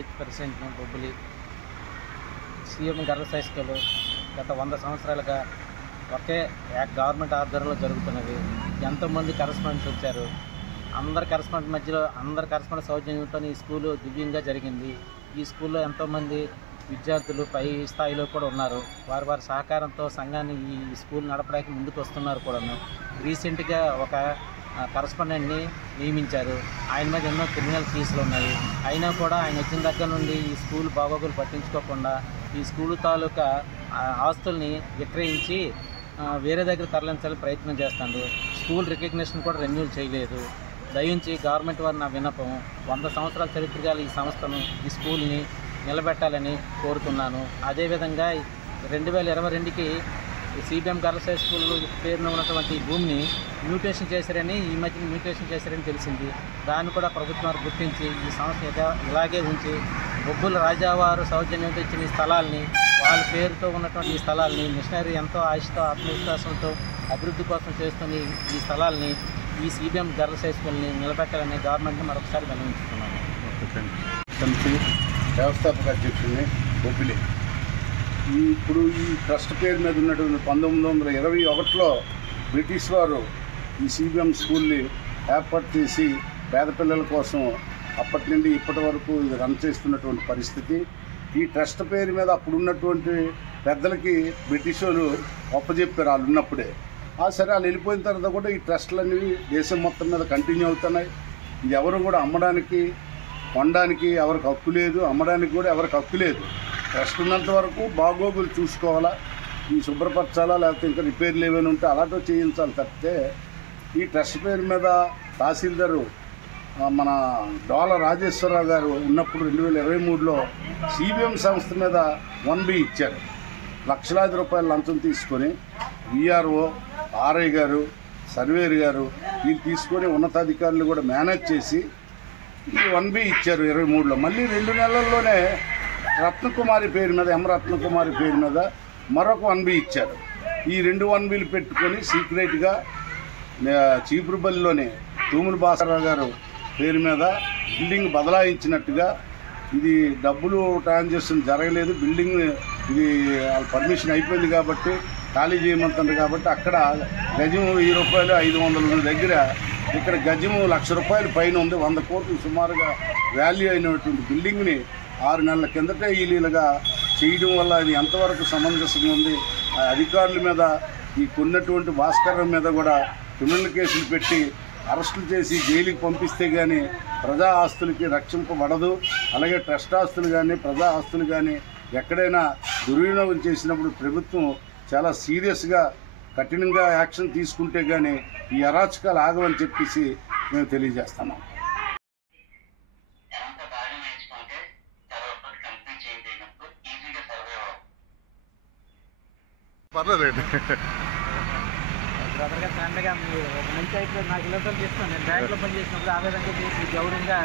PH ప్రెసిడెంట్ను Bobbili. CM girls high school గత 100 సంవత్సరాలుగా ఒకే గవర్నమెంట్ ఆధ్వర్యంలో జరుగుతున్నవి. ఎంతోమంది కరెస్పాండెంట్స్ వచ్చారు. అందరి కరెస్పాండెంట్ సౌజన్యంతో ఈ స్కూలు దివ్యంగా జరిగింది. ఈ స్కూల్లో ఎంతోమంది విద్యార్థులు పై స్థాయిలో కూడా ఉన్నారు. వారి సహకారంతో సంఘాన్ని ఈ స్కూల్ నడపడానికి ముందుకు వస్తున్నారు కూడాను. రీసెంట్గా ఒక కరెస్పాండెంట్ని నియమించారు. ఆయన మీద ఎన్నో క్రిమినల్ కేసులు ఉన్నాయి. అయినా కూడా ఆయన వచ్చిన దగ్గర నుండి ఈ స్కూల్ బాగోగులు పట్టించుకోకుండా ఈ స్కూలు తాలూకా ఆస్తుల్ని విక్రయించి వేరే దగ్గర తరలించాలని ప్రయత్నం చేస్తాడు. స్కూల్ రికగ్నిషన్ కూడా రెన్యూల్ చేయలేదు. దయించి గవర్నమెంట్ వారు నా విన్నపం, 100 సంవత్సరాల చరిత్ర గల ఈ సంస్థను, ఈ స్కూల్ని నిలబెట్టాలని కోరుతున్నాను. అదేవిధంగా 2022కి సిబిఎం గర్ల్స్ హై స్కూల్ పేరున ఉన్నటువంటి భూమిని మ్యూటేషన్ చేశారని తెలిసింది. దాన్ని కూడా ప్రభుత్వం వారు గుర్తించి ఈ సంస్థ ఇలాగే ఉంచి బొబ్బుల రాజావారు సౌజన్యంతో ఇచ్చిన ఈ స్థలాల్ని, వాళ్ళ పేరుతో ఉన్నటువంటి ఈ స్థలాల్ని మిషనరీ ఎంతో ఆశతో ఆత్మవిశ్వాసంతో అభివృద్ధి కోసం చేస్తున్న ఈ స్థలాల్ని, ఈ సిబిఎం గర్ల్స్ హై స్కూల్ని నిలబెట్టాలని గవర్నమెంట్ని మరొకసారి విన్నవించుకున్నాను. వ్యవస్థాపక అధ్యక్షుడిని బొబ్బిలి. ఇప్పుడు ఈ ట్రస్ట్ పేరు మీద ఉన్నటువంటి 1921లో బ్రిటిష్ వారు ఈ సిబిఎం స్కూల్ని ఏర్పాటు చేసి పేద పిల్లల కోసం అప్పటి నుండి ఇప్పటి వరకు ఇది రన్ చేస్తున్నటువంటి పరిస్థితి. ఈ ట్రస్ట్ పేరు మీద అప్పుడున్నటువంటి పెద్దలకి బ్రిటిష్ వాళ్ళు ఒప్పజెప్పారు వాళ్ళు ఉన్నప్పుడే. సరే వాళ్ళు వెళ్ళిపోయిన తర్వాత కూడా ఈ ట్రస్టులు అనేవి దేశం మొత్తం మీద కంటిన్యూ అవుతున్నాయి. ఇది ఎవరు కూడా అమ్మడానికి కొనడానికి ఎవరికి హక్కు లేదు, అమ్మడానికి కూడా ఎవరికి హక్కు లేదు. ట్రస్ట్ ఉన్నంత వరకు బాగోగులు చూసుకోవాలా, ఈ శుభ్రపరచాలా, లేకపోతే ఇంకా రిపేర్లు ఏమైనా ఉంటే అలాంటివి చేయించాలి తప్పితే ఈ ట్రస్ట్ పేరు మీద తహసీల్దారు మన డోల రాజేశ్వరరావు గారు ఉన్నప్పుడు 2023లో సిబిఎం సంస్థ మీద 1B ఇచ్చారు. లక్షలాది రూపాయల లంచం తీసుకొని విఆర్ఓ, ఆర్ఐ గారు, సర్వేర్ గారు వీళ్ళు తీసుకొని ఉన్నతాధికారులు కూడా మేనేజ్ చేసి ఈ 1B ఇచ్చారు 23లో. మళ్ళీ 2 నెలల్లోనే రత్నకుమారి పేరు మీద, ఎం రత్నకుమారి పేరు మీద మరొక 1B ఇచ్చారు. ఈ 2 1Bలు పెట్టుకొని సీక్రెట్గా చీపురుపల్లిలోని తూముల భాస్కరరావు గారు పేరు మీద బిల్డింగ్ బదలాయించినట్టుగా, ఇది డబ్బులు ట్రాన్సాక్షన్ జరగలేదు, బిల్డింగ్ ఇది వాళ్ళ పర్మిషన్ అయిపోయింది కాబట్టి ఖాళీ చేయమంటుంది కాబట్టి అక్కడ గజం 1000 రూపాయలు 500 దగ్గర ఇక్కడ గజము 1,00,000 రూపాయలు పైన ఉంది. 100 కోట్లు సుమారుగా వాల్యూ అయినటువంటి బిల్డింగ్ని 6 నెలల కిందటే ఈలీలుగా చేయడం వల్ల అది ఎంతవరకు సమంజసంగా ఉంది? అధికారుల మీద, ఈ కొన్నటువంటి భాస్కర్ మీద కూడా క్రిమినల్ కేసులు పెట్టి అరెస్టులు చేసి జైలుకి పంపిస్తే కానీ ప్రజా ఆస్తులకి రక్షింపబడదు. అలాగే ట్రస్ట్ ఆస్తులు కానీ ప్రజా ఆస్తులు కానీ ఎక్కడైనా దుర్వినియోగం చేసినప్పుడు ప్రభుత్వం చాలా సీరియస్గా కఠినంగా యాక్షన్ తీసుకుంటే కానీ ఈ అరాచకాలు ఆగవని చెప్పేసి మేము తెలియజేస్తున్నాం. పర్లేదండి. బ్రదర్గా ఫ్రెండ్గా మీరు ఒక మంచి అయితే నాకు ఇళ్ళతో చేస్తున్నాను. నేను బ్యాంక్లో పనిచేసినప్పుడు ఆ విధంగా చేసి గౌరవంగా